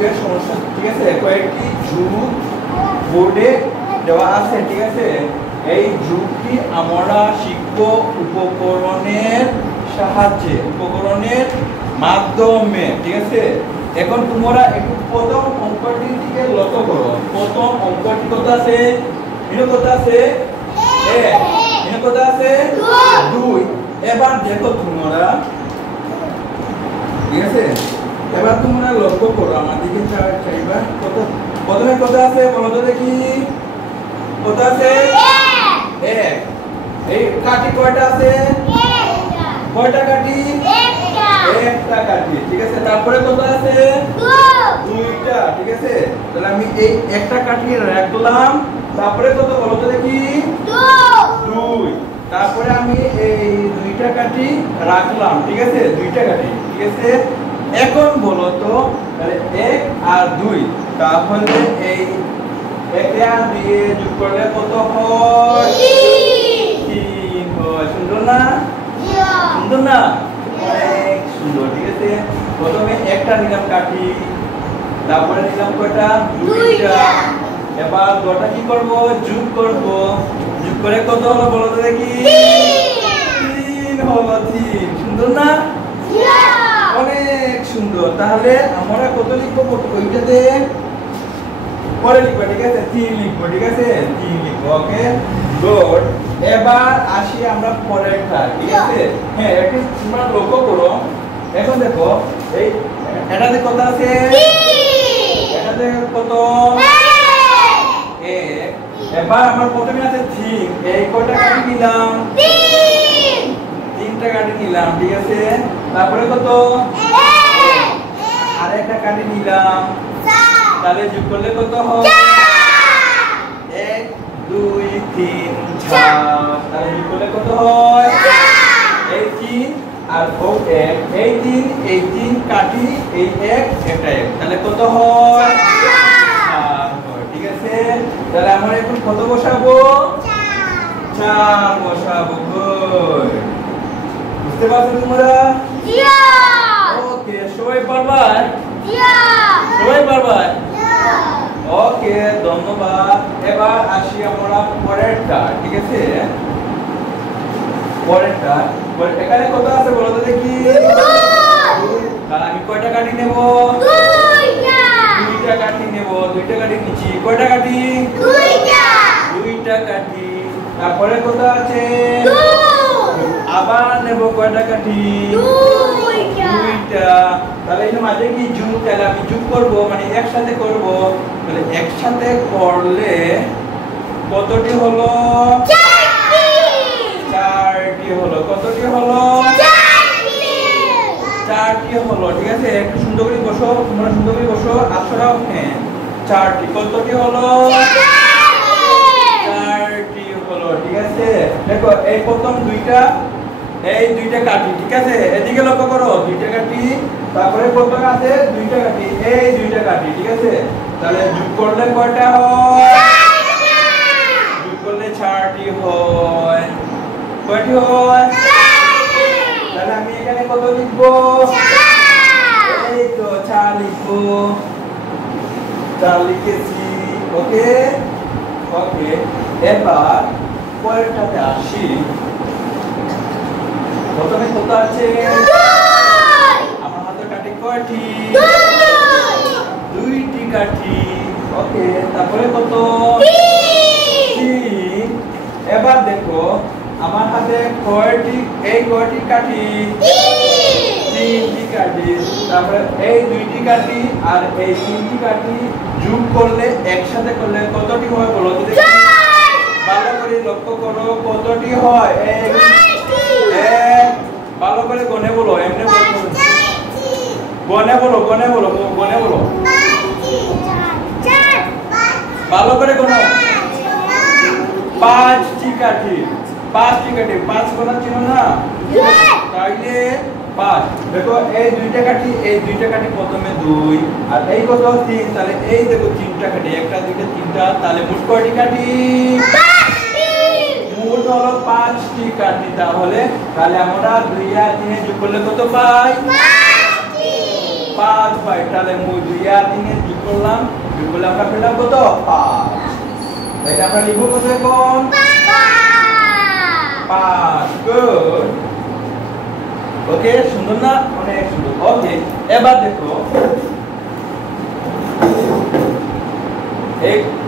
যুগের সমস্যা, ঠিক আছে? কয়েকটি যুগ বোর্ডে দেওয়া আছে, ঠিক আছে? এই যুগটি আমরা শিখব উপকরণের সাহায্যে, উপকরণের মাধ্যমে, ঠিক আছে? এখন তোমরা একটু প্রথম অঙ্কটির দিকে লক্ষ্য করো। প্রথম অঙ্কটি কত আছে? এখানে কত আছে? 1। এখানে কত আছে? 2। এবার দেখো তোমরা, ঠিক আছে? এবার তোমরা লক্ষ্য করো, আমার দিকে চাইবা। কত প্রথমে কত আছে বলো তো দেখি? কত আছে? 1। এই কাঠি কয়টা আছে? কয়টা কাঠি? একটা কাঠি, ঠিক আছে? তারপরে কত আছে? 2টা, ঠিক আছে? তাহলে আমি এই একটা কাঠি রাখলাম, তারপরে কত বলো তো দেখি? 2। তারপরে আমি এই 2টা কাঠি রাখলাম, ঠিক আছে? 2টা কাঠি, ঠিক আছে? এখন বলো তো, তাহলে 1 আর 2, তাহলে এই 1 আর 2 যোগ করলে কত হয়? 3 হয়। সুন্দর না? সুন্দর না? অনেক সুন্দর, ঠিক আছে? প্রথমে একটা নিলাম কাঠি, তারপরে নিলাম কয়টা? 2টা। এবার 2টা কি করব? যোগ করব। যোগ করে কত হলো বলো তো দেখি? 3 হলো। 3। সুন্দর না? অনেক সুন্দর। তাহলে আমরা কত লিখবো ওইটাতে? পরে লিখবো, ঠিক আছে? 3 লিখবো, ঠিক আছে? 3 লিখবো। ওকে, গুড। এবার আসি আমরা পরেরটা, ঠিক আছে? হ্যাঁ, একটু তোমরা লক্ষ্য করো। এখন দেখো, এই এটাতে কত আছে? এটাতে কত? 1। এবার আমার প্রথমে আছে 3। এই কয়টা কাঠি নিলাম? 3টা কাঠি নিলাম, ঠিক আছে? তারপরে কত? আর একটা কাঠি নিলাম, তাহলে যোগ করলে কত হয়? 1 2 3 4। তাহলে যোগ করলে কত হয়? এই 3 আর 1, এই 3 কাঠি, এই 1 একটা 1, তাহলে কত হয়? 4 হয়, ঠিক আছে? তাহলে আমরা এখন কত বসাবো? 4 বসাবো। গুড। বুঝতে পারছো তোমরা? ওকে, সবাই পারবা? সবাই পারবা? ওকে, ধন্যবাদ। এবার আসি আমরা পরেরটা, ঠিক আছে? পরেরটা, এখানে কত আছে বলো তো দেখি? তাহলে আমি কয়টা কাঠি নেব? 2টা কাঠি নেব। 2টা কাঠি নিচ্ছি। কয়টা কাঠি? 2টা কাঠি। তারপরে কত আছে? আবার নেব কয়টা কাঠি? 2টা। তাহলে এর মাঝে কি যোগ? তাহলে আমি যোগ করব, মানে একসাথে করব। তাহলে একসাথে করলে কতটি হলো? 4টি হলো। কতটি হলো? 4টি হলো, ঠিক আছে? একটু সুন্দর করে বসো, তোমরা সুন্দর করে বসো। আসরাও, হ্যাঁ, 4টি। কতটি হলো? 4টি হলো, ঠিক আছে? দেখো, এই প্রথম 2টা, এই 2টা কাঠি, ঠিক আছে? এদিকে লক্ষ্য করো, 2টা কাঠি। তারপরে কত আছে? 2টা কাঠি, এই 2টা কাঠি, ঠিক আছে? তাহলে যোগ করলে কয়টা হয়? যোগ করলে 4টি হয়। কয়টি হয়? তাহলে আমি এখানে কত লিখবো? এই তো 4 লিখবো। 4 লিখেছি। ওকে, ওকে। এবার পরেরটাতে আসি। প্রথমে কত আছে? আমার হাতে কাঠি কয়টি? 2টি কাঠি। ওকে, তারপরে কত? 3। এবার দেখো, আমার হাতে কয়টি? এই কয়টি কাঠি? 3টি কাঠি। তারপরে এই 2টি কাঠি আর এই 3টি কাঠি যোগ করলে, একসাথে করলে কতটি হয় বলো তো দেখি? ভালো করে লক্ষ্য করো, কতটি হয়? ভালো করে গনে বলো, এমনি গনে বলো, গনে বলো, গনে বলো। ভালো করে গোনো। 5টি কাঠি। 5টি কাঠি। 5 গোনা ছিল না? তাইলে 5। দেখো, এই 2টা কাঠি, এই 2টা কাঠি প্রথমে 2, আর এই কত? 3। তাহলে এই দেখো 3টা কাঠি, 1টা 2টা 3টা, তাহলে মোট কয়টি কাঠি? মোট হলো 5টি কাঠি। তাহলে আমরা 2 আর 3 যোগ করলে কত পাই? 5 5 তাহলে মুই 2 আর 3 এর যোগ করলাম আমরা পেলাম কত 5 এটা আমরা লিখব কত এখন 5 গুড ওকে সুন্দর না অনেক সুন্দর ওকে এবার দেখো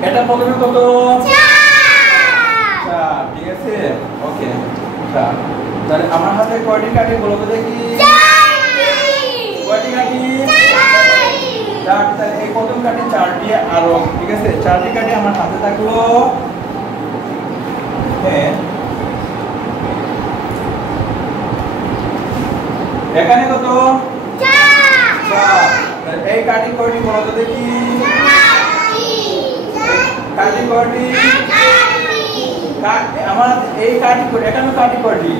এটা প্রথমে কত 4 ঠিক আছে ওকে 4 তাহলে আমার হাতে কয়টি কাঠি বলো তো দেখি কয়টি কাঠি 4 তাহলে এই প্রথম কাঠি 4টি আরো ঠিক আছে 4টি কাঠি আমার হাতে থাকলো হ্যাঁ এখানে কত 4 এই কাঠি কয়টি বলো তো দেখি কাঠি কয়টি আমার এই কাঠি কয়টি এখানে কাঠি কয়টি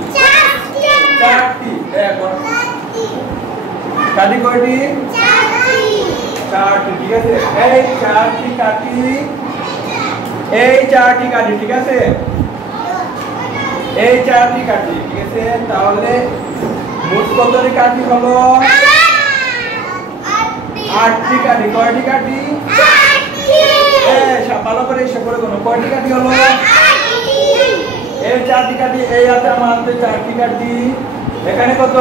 4টি দেখো কাঠি কয়টি 4টি ঠিক আছে এই 4টি কাঠি ঠিক আছে এই 4টি কাঠি ঠিক আছে তাহলে মোট কতটি কাঠি হলো 8টি কাঠি কয়টি কাঠি 4টি ভালো করে হিসাব করে কোন কয়টি কাঠি হলো 8টি এই 4টি কাঠি এই আছে আমার হাতে 4টি কাঠি এখানে কত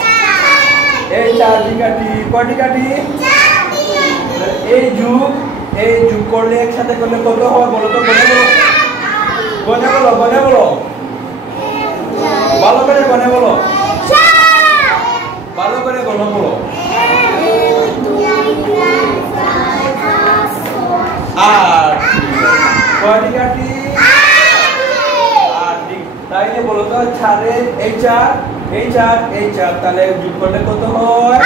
4 এই 4টি কাঠি কয়টি কাঠি 4টি এই যোগ করলে একসাথে করলে কত হবে বলো তো গনে বলো ভালো করে গনে বলো ভালো করে গনে বলো আর কয়টি কাঠি 8টি তাইলে বলো তো 4 এই 4 তাহলে যোগ করলে কত হয়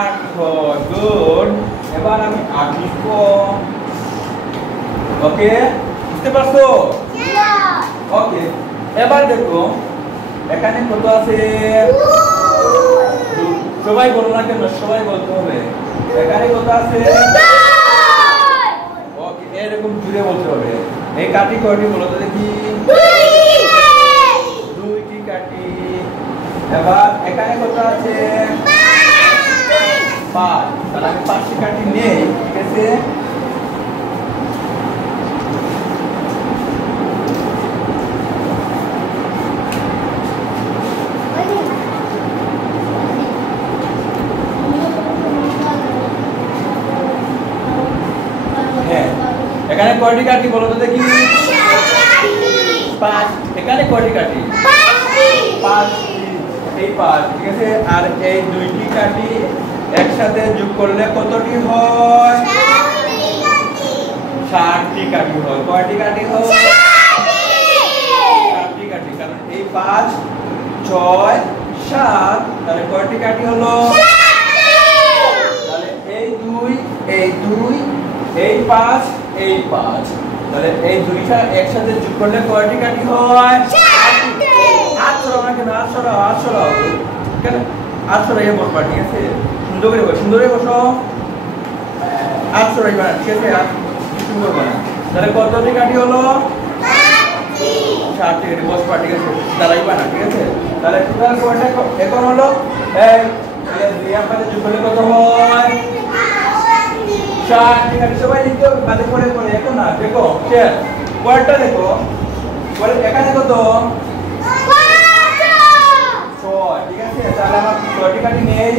8 হয় গুড এবার আমি 8 লিখব ওকে বুঝতে পারছো ওকে এবার দেখো এখানে কত আছে সবাই বলো না কেন সবাই বলতে হবে এখানে কত আছে ওকে এরকম জুড়ে বলতে হবে এই কাঠি কয়টি বলো তো দেখি 2টি কাঠি এবার এখানে কত আছে 5 তাহলে আমি 5টি কাঠি নেই ঠিক আছে এখানে কয়টি কাঠি বলো তো দেখি 5 এখানে কয়টি কাঠি 5টি এই 5 ঠিক আছে আর এই 2টি কাঠি একসাথে যোগ করলে কতটি হয় 7টি কাঠি হয় কয়টি কাঠি হয় 7টি কাঠি কারণ এই 5 6 7 তাহলে কয়টি কাঠি হলো তাহলে এই 2 এই 5 এই 5 তাহলে এই দুইটা একসাথে যোগ করলে কয়টি কাঠি হয় 7টি 800 আমাকে না 800 কেন 800 এই বলবা ঠিক আছে সুন্দর করে বসো 800 এই বানা ঠিক আছে সুন্দর বানা তাহলে কতটি কাঠি হলো 7টি এর বসবা ঠিক আছে দাঁড়াই বানা ঠিক আছে তাহলে টোটাল কয়টা এখন হলো এই দুই আমাদের যোগ করলে কত হয় 7টি কাঠি সবাই লিখতে হবে বাদে পরে এখন না দেখো শেয়ার পরেরটা দেখো পরে এখানে কত 6 ঠিক আছে তাহলে আমার 6টি কাঠি নেই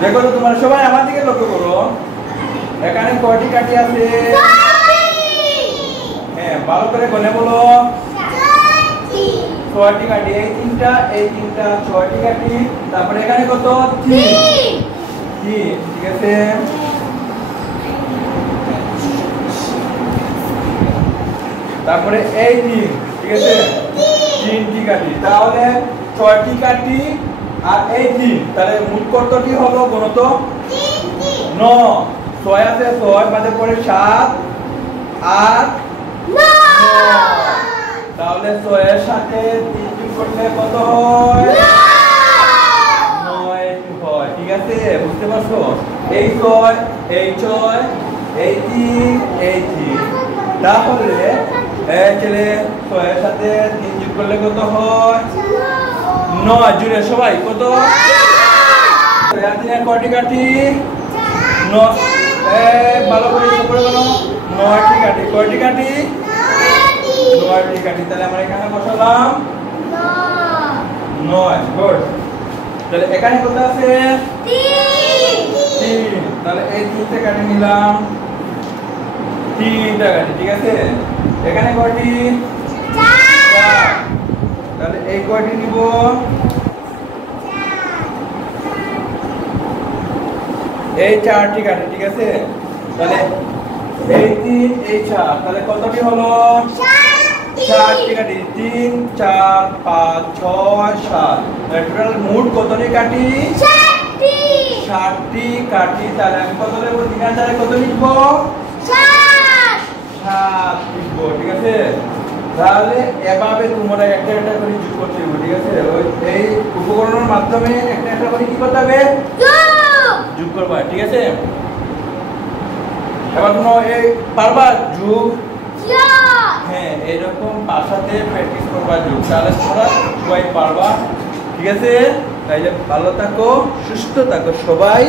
দেখো তো তোমরা সবাই আমার দিকে লক্ষ্য করো এখানে কয়টি কাঠি আছে হ্যাঁ ভালো করে গনে বলো 6টি কাঠি এই তিনটা 6টি কাঠি তারপরে এখানে কত 3 ঠিক আছে তারপরে এই 3 ঠিক আছে 3টি কাঠি তাহলে 6টি কাঠি আর এই 3 তাহলে মোট কতটি হলো বলো তো 9 6 আছে 6 বাদে পড়ে 7 আর 9 তাহলে 6 এর সাথে 3 যোগ করলে কত হয় 9 হয় ঠিক আছে বুঝতে পারছো এই 6 এই 3 এই 3 তাহলে এই চলে 6 এর সাথে 3 যোগ করলে কত হয় 9 জুড়ে সবাই কত রাতিনের কয়টি কাঠি 9 ভালো করে উপরে বলো 9টি কাঠি কয়টি কাঠি 9টি কাঠি তাহলে আমরা এখানে বসালাম 9 গুড তাহলে এখানে কত আছে 3 তাহলে এই 3টা কাঠি নিলাম 3টা কাঠি ঠিক আছে এখানে কয়টি 4 তাহলে এই কয়টি নিব এই 4টি কাঠি ঠিক আছে তাহলে এই 3 এই 4 তাহলে কতটি হলো 4টি কাঠি 3 4 5 6 7 টোটাল মোট কতটি কাঠি 60টি কাঠি তাহলে আমি কত দেব 3000 এ কত লিখব 7 লিখব ঠিক আছে তাহলে এভাবে তোমরা একটা একটা করে যোগ করতে হবে ঠিক আছে ওই এই উপকরণের মাধ্যমে একটা একটা করে কি করতে হবে যোগ করবা ঠিক আছে এবার তোমরা এই পারবা যোগ হ্যাঁ এরকম ভাষাতে প্র্যাকটিস করবা যোগ তাহলে তোমরা সবাই পারবা ঠিক আছে তাইলে ভালো থাকো সুস্থ থাকো সবাই